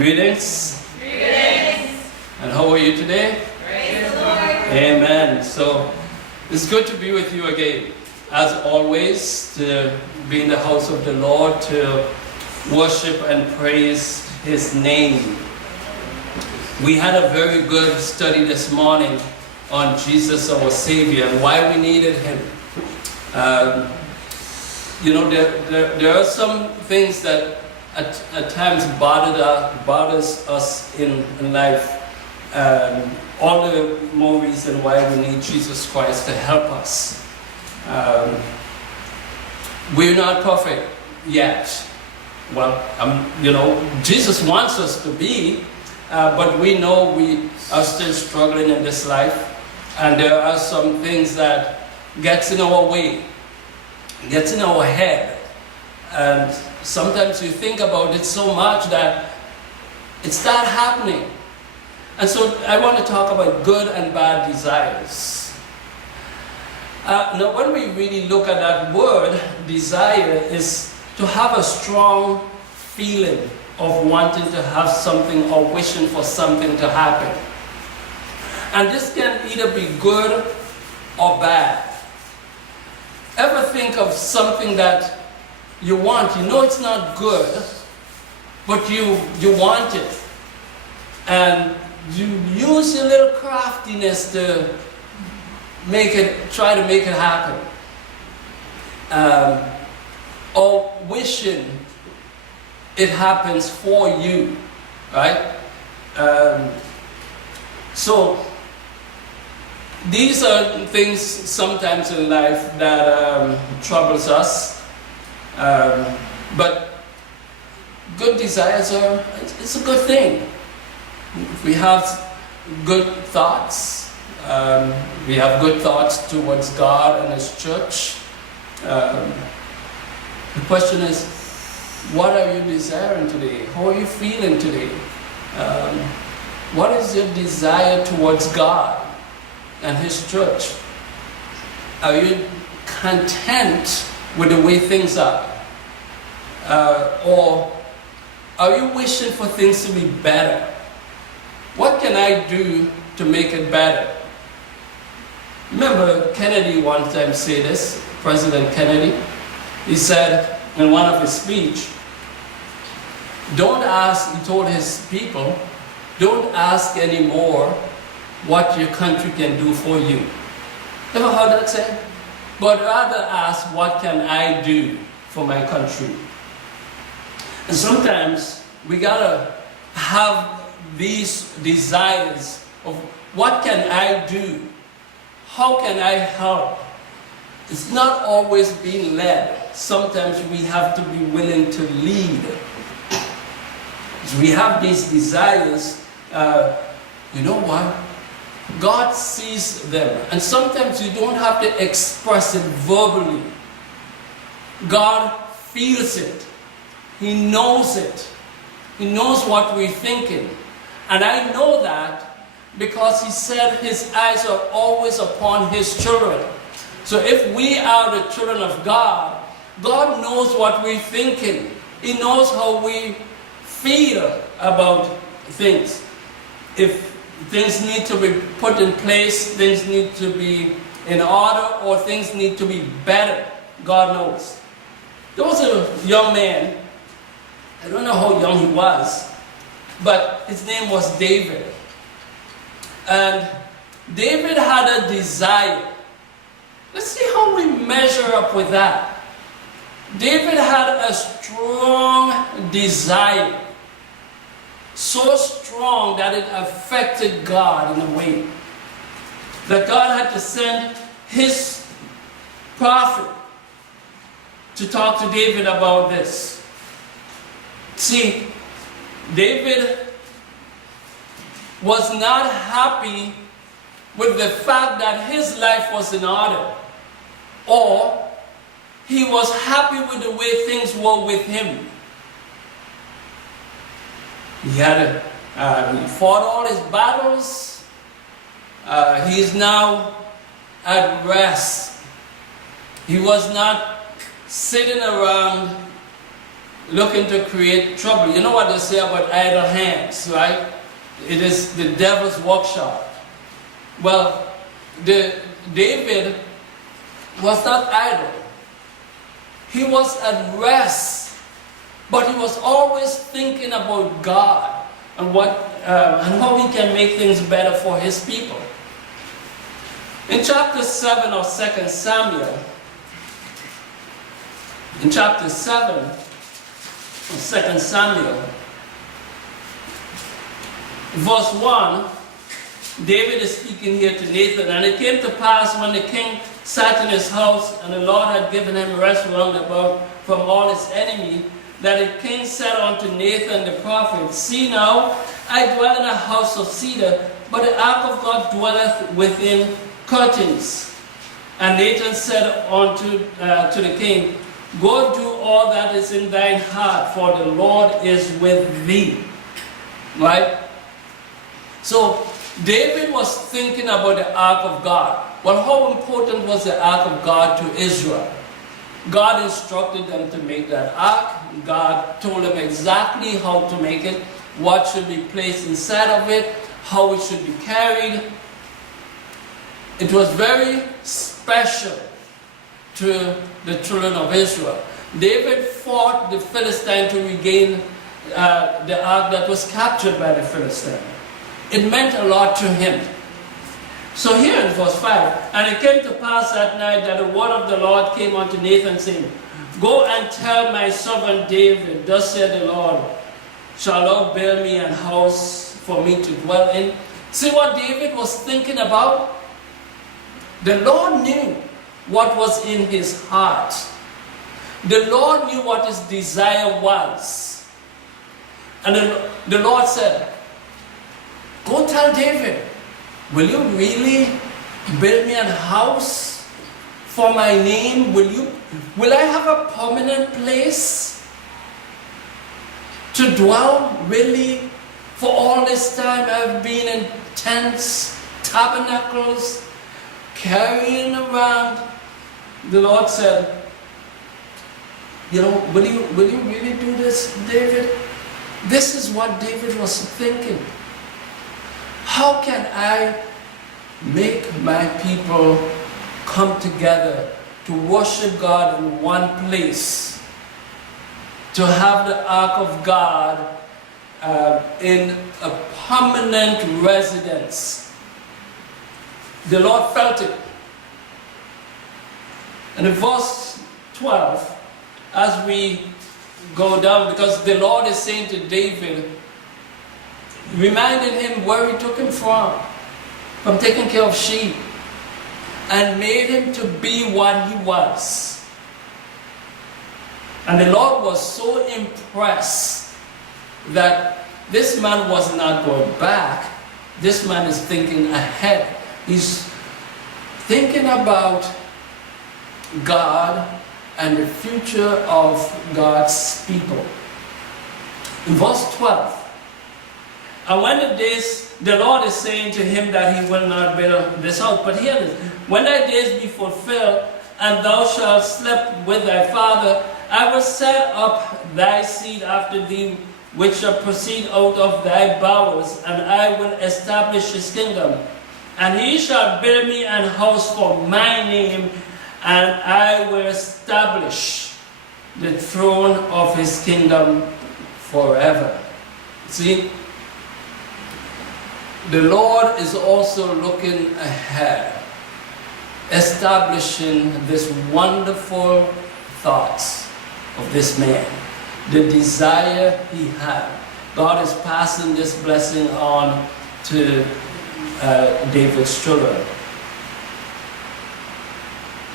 Greetings. Greetings. And how are you today? Praise the Lord. Amen. So it's good to be with you again. As always, to be in the house of the Lord, to worship and praise His name. We had a very good study this morning on Jesus our Savior and why we needed Him. There are some things that at times bothers us in life. All the movies and why we need Jesus Christ to help us. We're not perfect yet. Well, Jesus wants us to be, but we know we are still struggling in this life, and there are some things that gets in our way, gets in our head, and sometimes you think about it so much that it starts happening. And so I want to talk about good and bad desires. Now, when we really look at that word, desire is to have a strong feeling of wanting to have something or wishing for something to happen. And this can either be good or bad. Ever think of something that you want? You know it's not good, but you want it. And you use your little craftiness to try to make it happen. Or wishing it happens for you, right? So these are things sometimes in life that troubles us. But good desires it's a good thing. If we have good thoughts, we have good thoughts towards God and His church. The question is, what are you desiring today? How are you feeling today? What is your desire towards God and His church? Are you content with the way things are? Or are you wishing for things to be better? What can I do to make it better? Remember Kennedy one time said this, President Kennedy. He said in one of his speech, he told his people, don't ask anymore what your country can do for you. Ever heard that said? But rather ask, what can I do for my country? And sometimes we gotta have these desires of what can I do? How can I help? It's not always being led. Sometimes we have to be willing to lead. So we have these desires, you know what? God sees them. And sometimes you don't have to express it verbally. God feels it. He knows it. He knows what we're thinking. And I know that because He said His eyes are always upon His children. So if we are the children of God, God knows what we're thinking. He knows how we feel about things. If things need to be put in place, things need to be in order, or things need to be better, God knows. There was a young man, I don't know how young he was, but his name was David. And David had a desire. Let's see how we measure up with that. David had a strong desire. So strong that it affected God in a way. That God had to send His prophet to talk to David about this. See, David was not happy with the fact that his life was in order, or he was happy with the way things were with him. He fought all his battles. He is now at rest. He was not sitting around looking to create trouble. You know what they say about idle hands, right? It is the devil's workshop. Well, David was not idle. He was at rest, but he was always thinking about God and and how he can make things better for his people. In chapter 7 of 2 Samuel, in chapter 7 of 2 Samuel, verse 1, David is speaking here to Nathan. And it came to pass when the king sat in his house, and the Lord had given him rest round about from all his enemies, that the king said unto Nathan the prophet, See now, I dwell in a house of cedar, but the ark of God dwelleth within curtains. And Nathan said unto to the king, Go do all that is in thine heart, for the Lord is with thee. Right? So, David was thinking about the ark of God. Well, how important was the ark of God to Israel? God instructed them to make that ark. God told them exactly how to make it, what should be placed inside of it, how it should be carried. It was very special to the children of Israel. David fought the Philistine to regain the ark that was captured by the Philistine. It meant a lot to him. So here in verse 5, And it came to pass that night that the word of the Lord came unto Nathan, saying, Go and tell my servant David, Thus said the Lord, Shall thou build me an house for me to dwell in? See what David was thinking about? The Lord knew what was in his heart. The Lord knew what his desire was. And the Lord said, Go tell David, will you really build me a house for my name? Will I have a permanent place to dwell really? For all this time I've been in tents, tabernacles, carrying around. The Lord said, will you really do this, David? This is what David was thinking. How can I make my people come together to worship God in one place? To have the ark of God in a permanent residence. The Lord felt it. And in verse 12, as we go down, because the Lord is saying to David, reminding him where he took him from taking care of sheep, and made him to be what he was. And the Lord was so impressed that this man was not going back. This man is thinking ahead. He's thinking about God and the future of God's people. In verse 12, and when the Lord is saying to him that he will not build this house, but hear this, when thy days be fulfilled, and thou shalt sleep with thy father, I will set up thy seed after thee, which shall proceed out of thy bowels, and I will establish his kingdom. And he shall build me an house for my name, and I will establish the throne of his kingdom forever. See? The Lord is also looking ahead, establishing this wonderful thoughts of this man, the desire he had. God is passing this blessing on to David's children.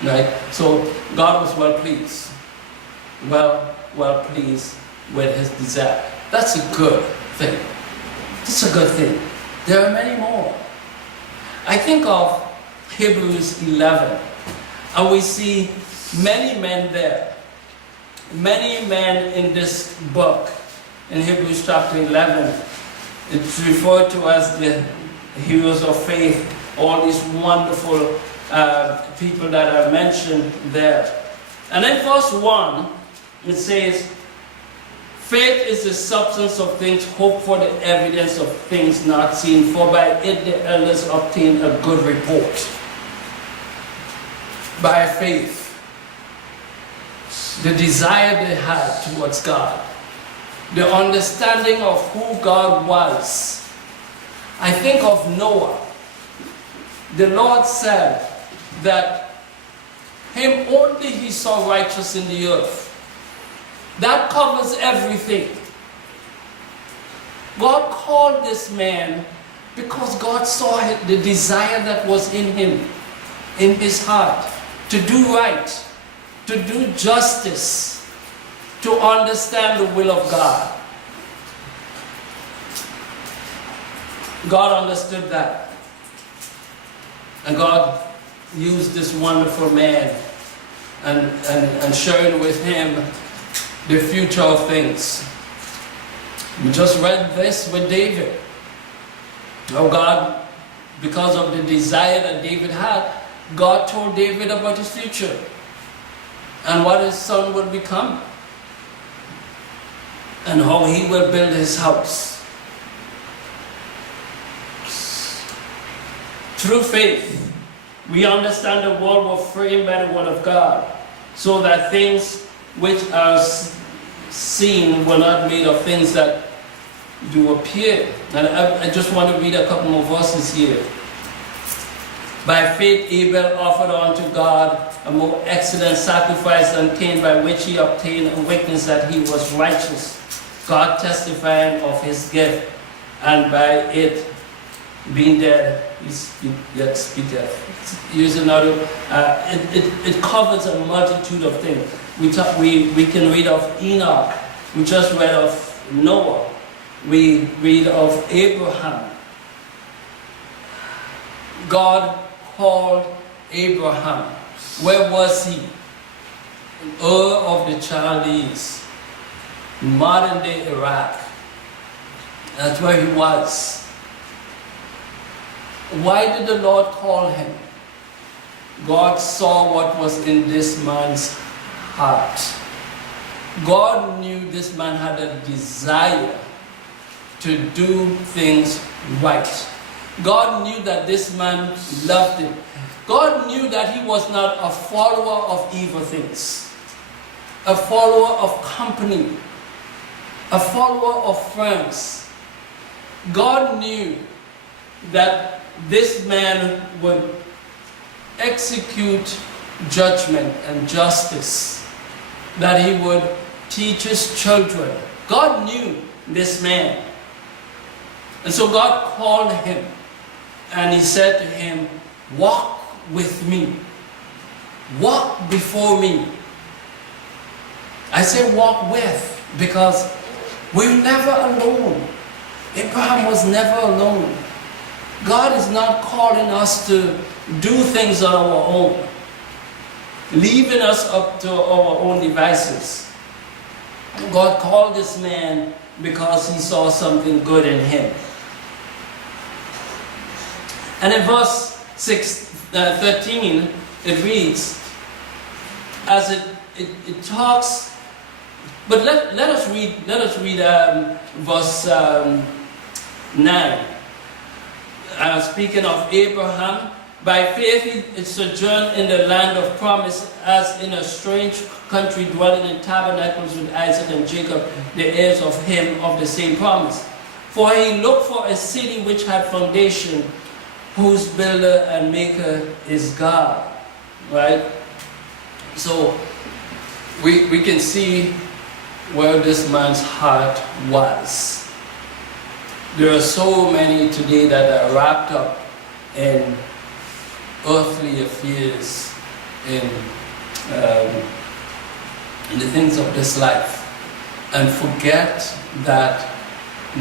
Right? So God was well pleased. Well pleased with his desire. That's a good thing. That's a good thing. There are many more. I think of Hebrews 11, and we see many men there. Many men in this book, in Hebrews chapter 11. It's referred to as the heroes of faith, all these wonderful people that are mentioned there. And in verse 1, it says, Faith is the substance of things hoped for, the evidence of things not seen, for by it the elders obtained a good report. By faith, the desire they had towards God, the understanding of who God was. I think of Noah. The Lord said that him only he saw righteous in the earth. That covers everything. God called this man because God saw the desire that was in him, in his heart, to do right, to do justice, to understand the will of God. God understood that. And God used this wonderful man and shared with him the future of things. We just read this with David. Oh, God, because of the desire that David had, God told David about his future and what his son would become and how he will build his house. Through faith, we understand the world was framed by the word of God, so that things which are seen were not made of things that do appear. And I just want to read a couple more verses here. By faith Abel offered unto God a more excellent sacrifice than Cain, by which he obtained a witness that he was righteous, God testifying of his gift, and by it being dead, yet speaketh. Here's another, it covers a multitude of things. We can read of Enoch. We just read of Noah. We read of Abraham. God called Abraham. Where was he? In Ur of the Chaldees, modern day Iraq. That's where he was. Why did the Lord call him? God saw what was in this man's heart. God knew this man had a desire to do things right. God knew that this man loved him. God knew that he was not a follower of evil things, a follower of company, a follower of friends. God knew that this man would execute judgment and justice, that he would teach his children. God knew this man. And so God called him and he said to him, walk with me. Walk before me. I say walk with because we're never alone. Abraham was never alone. God is not calling us to do things on our own, leaving us up to our own devices. God called this man because he saw something good in him. And in verse 13, it reads, as it talks, but let us read verse 9. Speaking of Abraham, by faith he sojourned in the land of promise, as in a strange country, dwelling in tabernacles with Isaac and Jacob, the heirs of him of the same promise. For he looked for a city which had foundation, whose builder and maker is God. Right? So we can see where this man's heart was. There are so many today that are wrapped up in earthly affairs, in the things of this life, and forget that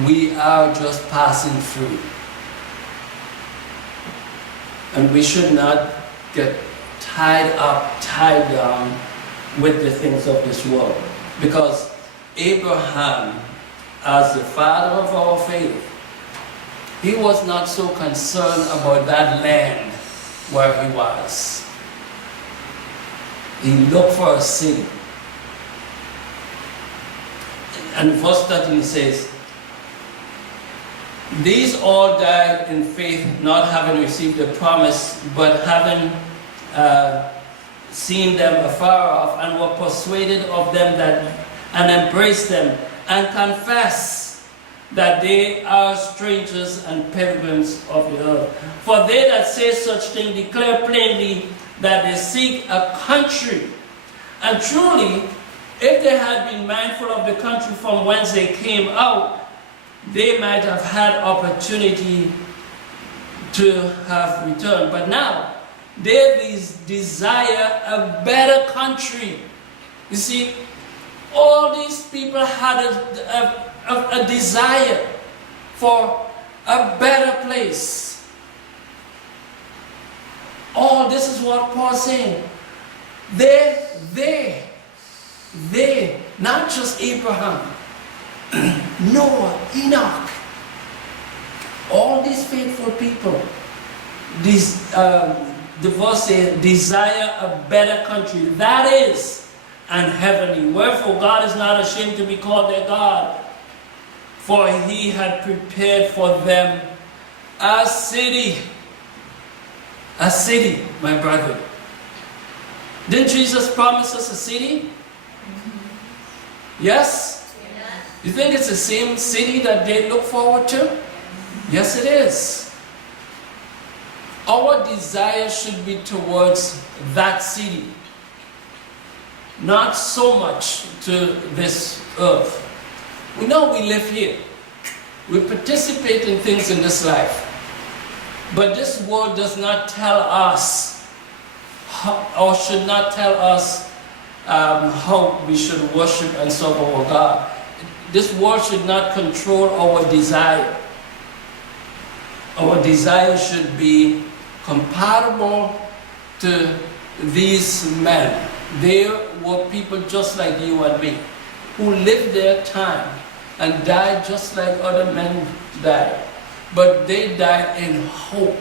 we are just passing through. And we should not get tied up, tied down with the things of this world. Because Abraham, as the father of our faith, he was not so concerned about that land where he was. He looked for a city. And verse 13 says, these all died in faith, not having received the promise, but having seen them afar off, and were persuaded of them and embraced them, and confess that they are strangers and pilgrims of the earth. For they that say such things declare plainly that they seek a country. And truly, if they had been mindful of the country from whence they came out, they might have had opportunity to have returned. But now, they desire a better country. You see, all these people had a desire for a better place. Oh, this is what Paul's saying. They, not just Abraham, Noah, Enoch, all these faithful people, the verse says, desire a better country, that is, and heavenly. Wherefore God is not ashamed to be called their God, for he had prepared for them a city. A city, my brother. Didn't Jesus promise us a city? Yes? You think it's the same city that they look forward to? Yes, it is. Our desire should be towards that city, not so much to this earth. We know we live here. We participate in things in this life. But this world does not tell us, or should not tell us, how we should worship and serve our God. This world should not control our desire. Our desire should be compatible to these men. They were people just like you and me, who lived their time and died just like other men died. But they died in hope.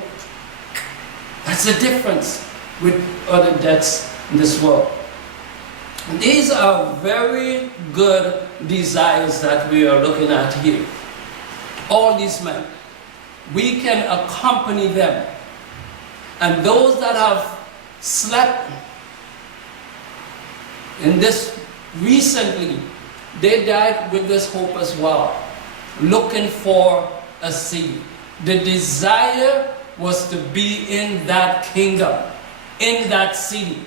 That's the difference with other deaths in this world. These are very good desires that we are looking at here. All these men. We can accompany them. And those that have slept in this recently, they died with this hope as well, looking for a city. The desire was to be in that kingdom, in that city,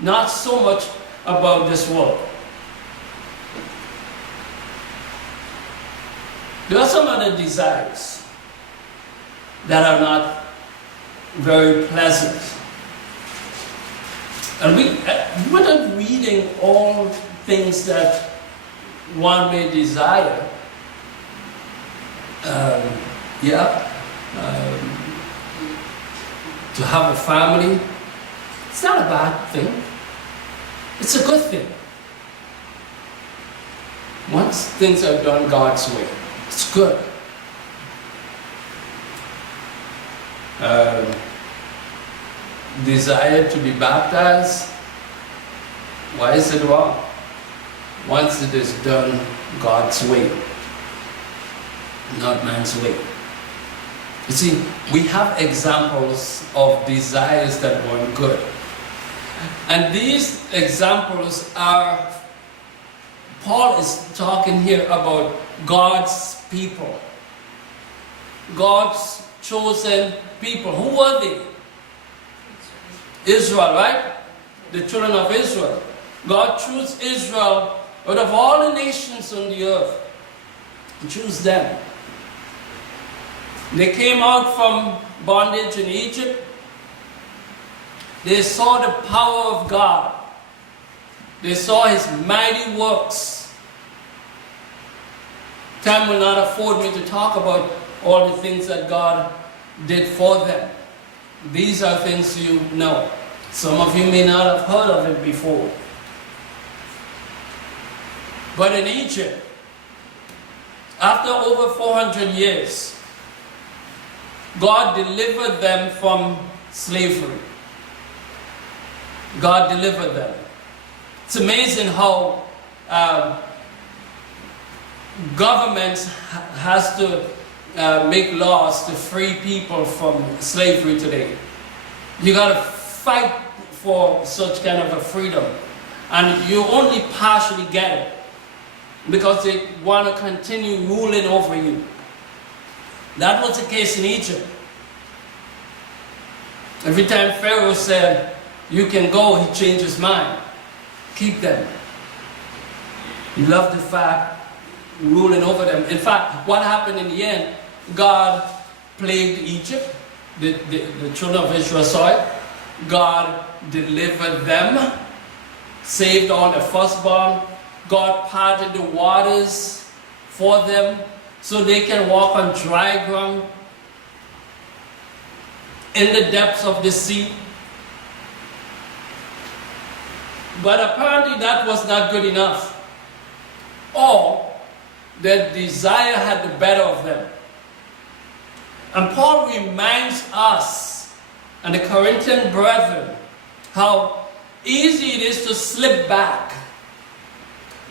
not so much about this world. There are some other desires that are not very pleasant. And we're not reading all things that one may desire. To have a family, it's not a bad thing. It's a good thing. Once things are done God's way, it's good. Desire to be baptized, why is it wrong? Once it is done God's way, not man's way. You see, we have examples of desires that weren't good. And these examples are, Paul is talking here about God's people. God's chosen people. Who were they? Israel, right? The children of Israel. God chose Israel out of all the nations on the earth. He chose them. They came out from bondage in Egypt. They saw the power of God. They saw His mighty works. Time will not afford me to talk about all the things that God did for them. These are things you know. Some of you may not have heard of it before. But in Egypt, after over 400 years, God delivered them from slavery. God delivered them. It's amazing how governments has to make laws to free people from slavery today. You got to fight for such kind of a freedom, and you only partially get it because they want to continue ruling over you. That was the case in Egypt. Every time Pharaoh said, "You can go," he changed his mind. Keep them. He loved the fact ruling over them. In fact, what happened in the end, God plagued Egypt. The children of Israel saw it. God delivered them, saved all the firstborn. God parted the waters for them so they can walk on dry ground in the depths of the sea. But apparently that was not good enough. Or their desire had the better of them. And Paul reminds us and the Corinthian brethren how easy it is to slip back,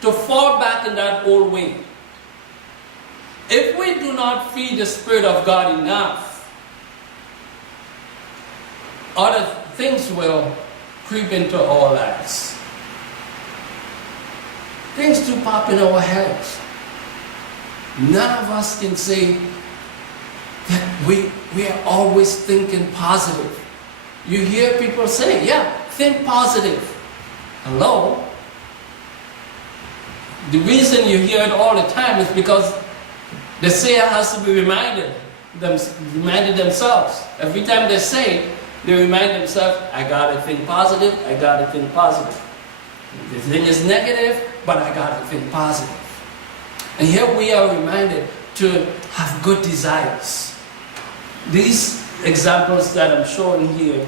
to fall back in that old way. If we do not feed the Spirit of God enough, other things will creep into our lives. Things do pop in our heads. None of us can say that we are always thinking positive. You hear people say, "Yeah, think positive." Hello? The reason you hear it all the time is because the sayer has to be reminded themselves. Every time they say it, they remind themselves, "I gotta think positive, I gotta think positive. The thing is negative, but I gotta think positive." And here we are reminded to have good desires. These examples that I'm showing here,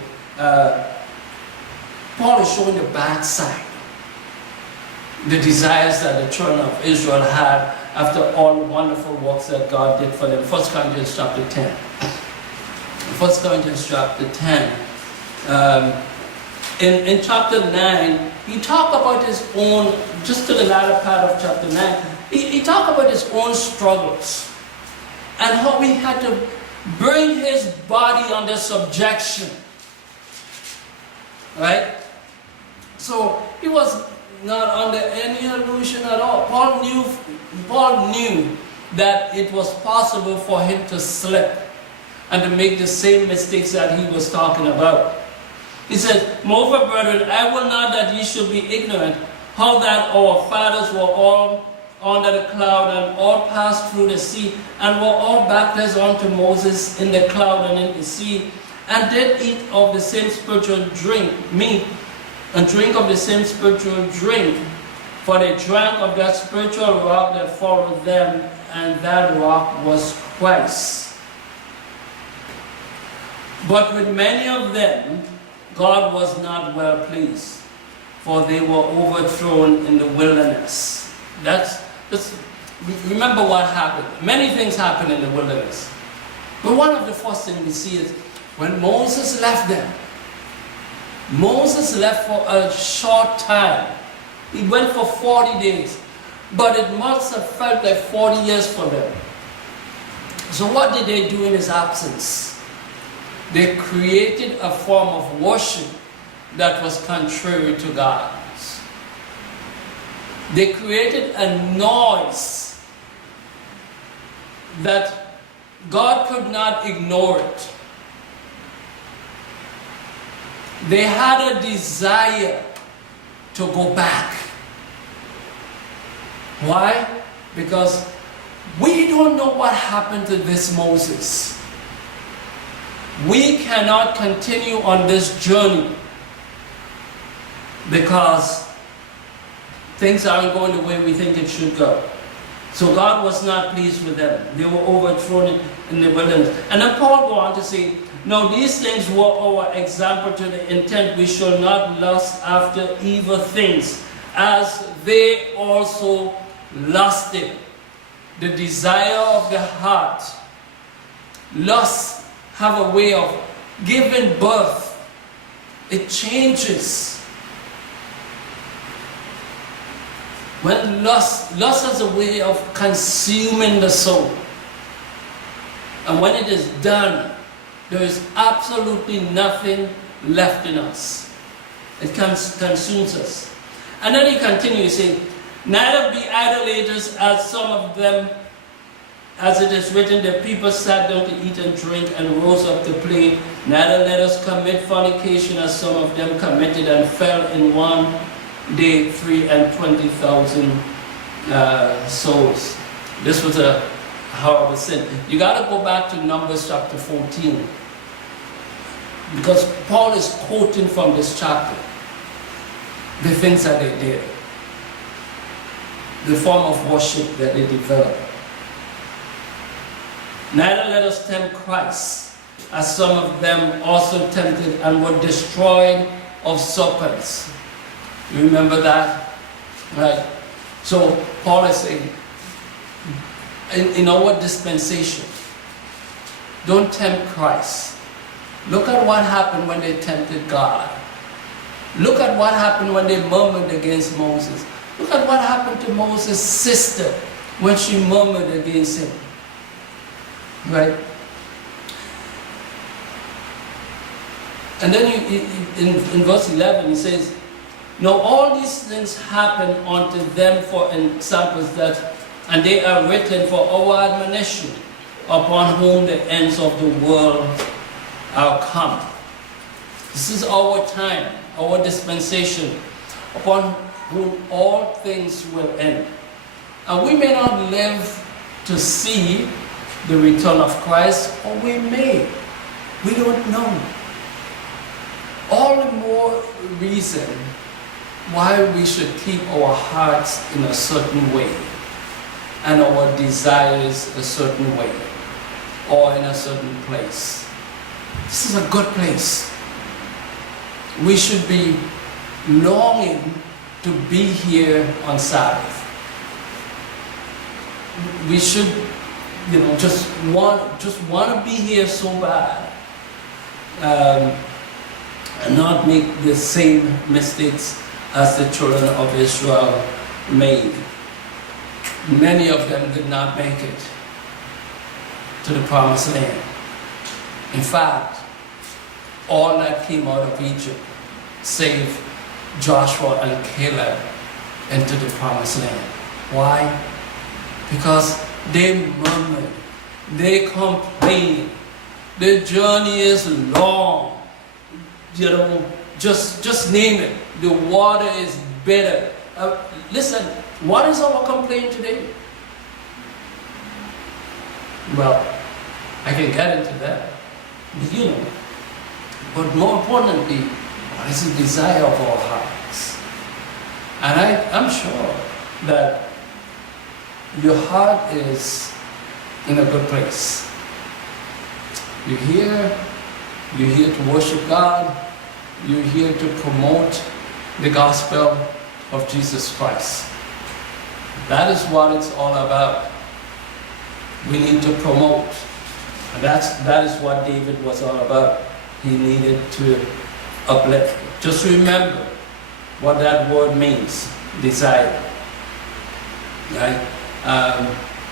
Paul is showing the bad side. The desires that the children of Israel had after all the wonderful works that God did for them. 1 Corinthians chapter 10. 1 Corinthians chapter 10. In chapter 9, he talked about his own, just to the latter part of chapter 9, he talked about his own struggles and how he had to bring his body under subjection. Right? So he was not under any illusion at all. Paul knew that it was possible for him to slip and to make the same mistakes that he was talking about. He said, "Moreover, brethren, I will not that ye should be ignorant, how that our fathers were all under the cloud, and all passed through the sea, and were all baptized unto Moses in the cloud and in the sea, and did eat of the same spiritual meat, and drink of the same spiritual drink, for they drank of that spiritual rock that followed them, and that rock was Christ. But with many of them God was not well pleased, for they were overthrown in the wilderness." Remember what happened. Many things happened in the wilderness. But one of the first things we see is when Moses left them. Moses left for a short time. He went for 40 days. But it must have felt like 40 years for them. So what did they do in his absence? They created a form of worship that was contrary to God's. They created a noise that God could not ignore it. They had a desire to go back. Why? Because we don't know what happened to this Moses. We cannot continue on this journey because things aren't going the way we think it should go. So God was not pleased with them. They were overthrown in the wilderness. And then Paul goes on to say, "Now these things were our example to the intent we shall not lust after evil things, as they also lusted." The desire of the heart. Lust have a way of giving birth. It changes. When lust is a way of consuming the soul. And when it is done, there is absolutely nothing left in us. It consumes us. And then he continues saying, neither be idolaters as some of them, as it is written, the people sat down to eat and drink and rose up to play. Neither let us commit fornication as some of them committed and fell in one day 320,000 souls. This was a horrible sin. You got to go back to Numbers chapter 14. Because Paul is quoting from this chapter the things that they did, the form of worship that they developed. Neither let us tempt Christ, as some of them also tempted and were destroyed of serpents. You remember that? Right? So Paul is saying, in our dispensation, don't tempt Christ. Look at what happened when they tempted God. Look at what happened when they murmured against Moses. Look at what happened to Moses' sister when she murmured against him. Right? And then in verse 11 he says, now all these things happen unto them for examples and they are written for our admonition, upon whom the ends of the world are come. This is our time, our dispensation, upon whom all things will end. And we may not live to see the return of Christ, or we may. We don't know. All the more reason why we should keep our hearts in a certain way and our desires a certain way or in a certain place. This is a good place. We should be longing to be here on Sabbath. We should, just want to be here so bad, and not make the same mistakes as the children of Israel made. Many of them did not make it to the promised land. In fact, all that came out of Egypt, save Joshua and Caleb, into the promised land. Why? Because they murmured, they complained, the journey is long, just name it, the water is bitter. Listen, what is our complaint today? Well, I can get into that, but more importantly, what is the desire of our hearts? And I'm sure that your heart is in a good place. You're here to worship God, you're here to promote the gospel of Jesus Christ. That is what it's all about. We need to promote. And that is what David was all about. He needed to uplift. Just remember what that word means, desire. Right?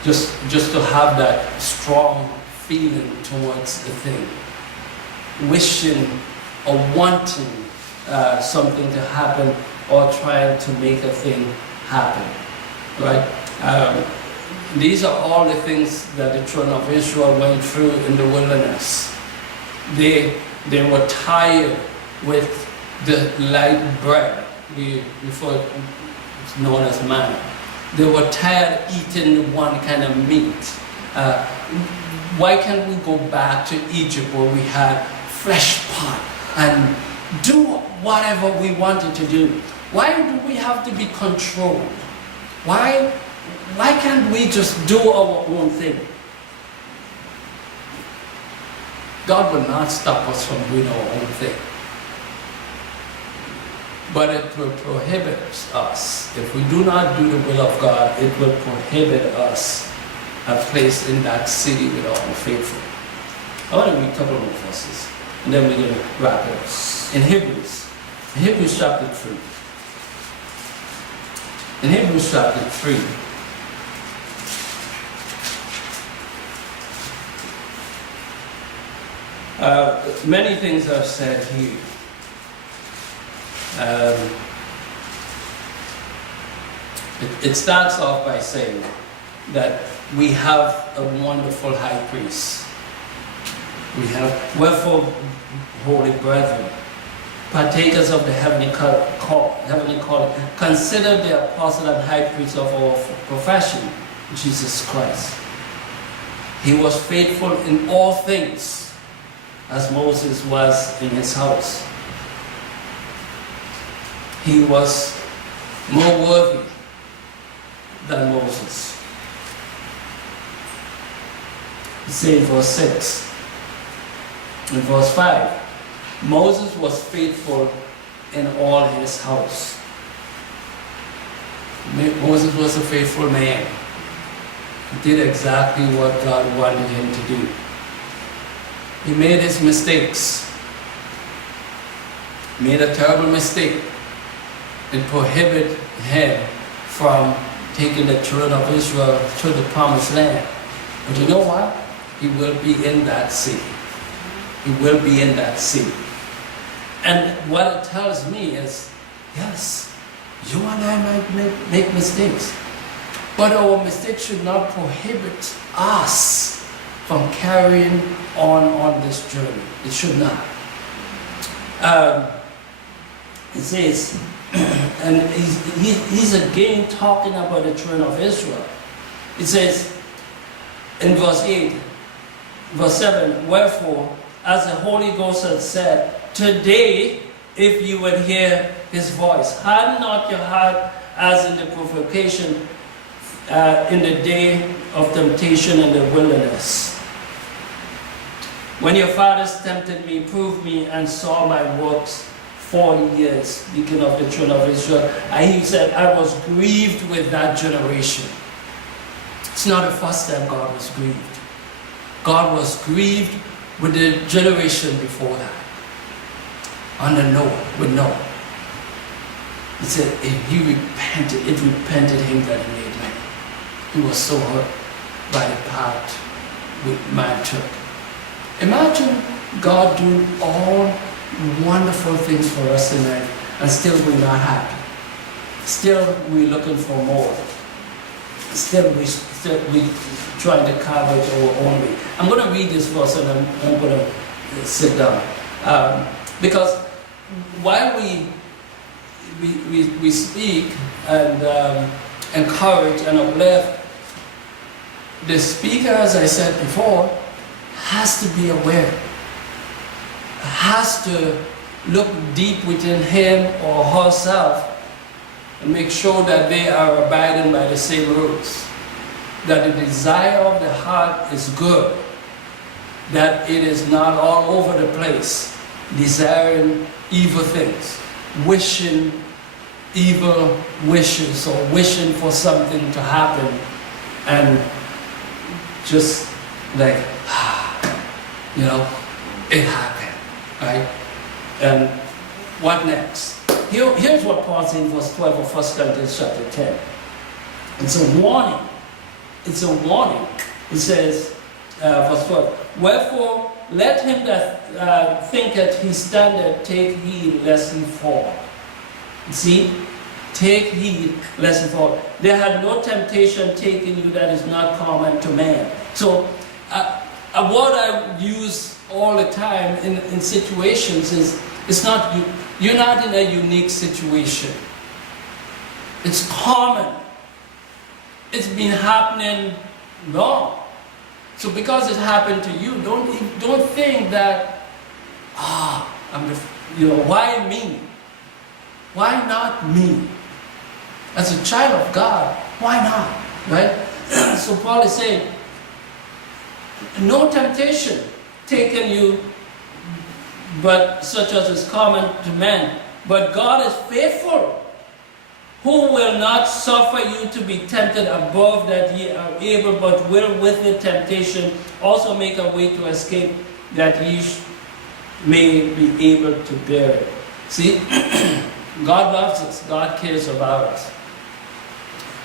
Just to have that strong feeling towards the thing. Wishing or wanting something to happen or trying to make a thing happen. Right? These are all the things that the children of Israel went through in the wilderness. They were tired with the light bread. Before it's known as manna. They were tired eating one kind of meat. Why can't we go back to Egypt where we had flesh pot and do whatever we wanted to do? Why do we have to be controlled? Why can't we just do our own thing? God will not stop us from doing our own thing. But it will prohibit us. If we do not do the will of God, it will prohibit us a place in that city with our unfaithful. I want to read a couple more verses, and then we're going to wrap it up. In Hebrews chapter 3. In Hebrews chapter 3, many things are said here. It starts off by saying that we have a wonderful high priest. We have, wherefore, holy brethren, partakers of the heavenly call, consider the apostle and high priest of our profession, Jesus Christ. He was faithful in all things, as Moses was in his house. He was more worthy than Moses. He said in verse 6, in verse 5, Moses was faithful in all his house. Moses was a faithful man. He did exactly what God wanted him to do. He made his mistakes. Made a terrible mistake. It prohibited him from taking the children of Israel to the promised land. But you know what? He will be in that sea. He will be in that sea. And what it tells me is, yes, you and I might make mistakes. But our mistakes should not prohibit us from carrying on this journey. It should not. It says, and he's again talking about the children of Israel. It says in verse 8, verse 7, wherefore, as the Holy Ghost had said, today, if you would hear his voice, harden not your heart as in the provocation in the day of temptation in the wilderness. When your fathers tempted me, proved me, and saw my works 40 years, speaking of the children of Israel, and he said, I was grieved with that generation. It's not the first time God was grieved. God was grieved with the generation before that. Under Noah, with Noah. He said, it repented him that he made man. He was so hurt by the path with man took. Imagine God doing all wonderful things for us in life, and still we're not happy. Still we're looking for more. Still we trying to carve it our own way. I'm going to read this verse and I'm going to sit down. Because while we speak and encourage and uplift, the speaker, as I said before, has to be aware, has to look deep within him or herself and make sure that they are abiding by the same rules, that the desire of the heart is good, that it is not all over the place, desiring evil things, wishing evil wishes or wishing for something to happen and just like, you know, it happened, right? And what next? Here's what Paul says in verse 12 of 1 Corinthians chapter 10. It's a warning. It's a warning. It says, verse 12, wherefore let him that thinketh he standeth take heed lest he fall. See? Take heed lest he fall. There had no temptation taken you that is not common to man. So, a word I use all the time in situations is, it's not, you're not in a unique situation. It's common. It's been happening long. So because it happened to you, don't think that, why me? Why not me? As a child of God, why not? Right? So Paul is saying, no temptation taken you, but such as is common to men. But God is faithful, who will not suffer you to be tempted above that ye are able, but will with the temptation also make a way to escape, that ye may be able to bear it. See, God loves us. God cares about us.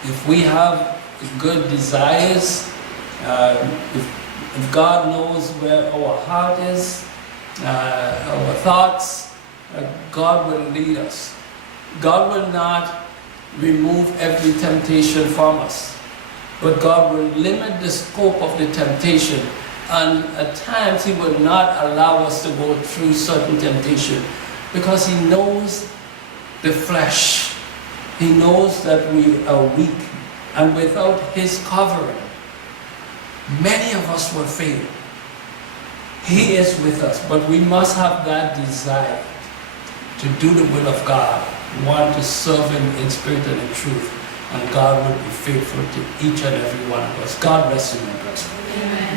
if we have good desires, if God knows where our heart is, our thoughts, God will lead us. God will not remove every temptation from us, but God will limit the scope of the temptation, and at times He will not allow us to go through certain temptation because He knows the flesh. He knows that we are weak, and without His covering, many of us will fail. He is with us, but we must have that desire to do the will of God. We want to serve Him in spirit and in truth, and God will be faithful to each and every one of us. God bless you, my brother. Amen.